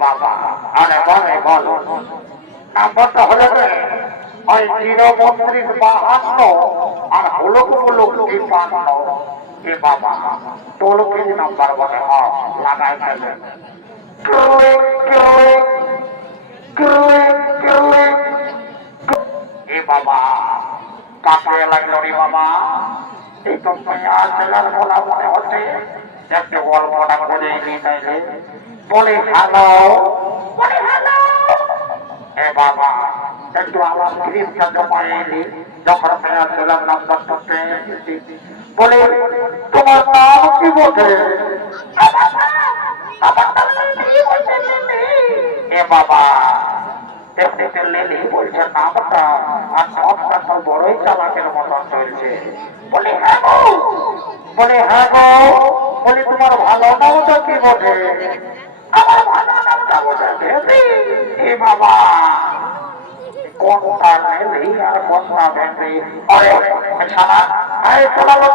বাবা আরে বলে বলো নাম্বারটা হলে ওই চিরমন্ত্রীর 52 আর হলুক মুলুক 53 এ বাবা তোলকের নাম্বার বলে লাগাই ফেলেন এ বাবা কাকে লাগলো রে বাবা এই তো পেঁয়াজ জেলার বলা মনে হচ্ছে একটু গল্পটা করে নিতে বলে হ্যালো বলে হ্যালো এ বাবা একটু আমার স্ক্রিনটা জমায়ে এলি যখন পেঁয়াজ জেলার নাম্বার করতে বলে তোমার নাম কি বলে এ বাবা এমনিতে লেলি বলছে নামটা আর সবটা তো বড়ই চালাকের মতন চলছে বলে হ্যাঁ গো বলে হ্যাঁ গো বলে তোমার ভালো নামটা কি বটে আমার ভালো নামটা বটে ভেবি এ বাবা কোনটা লেলি আর কোনটা ভেবি আরে সারা আরে তোরা লোক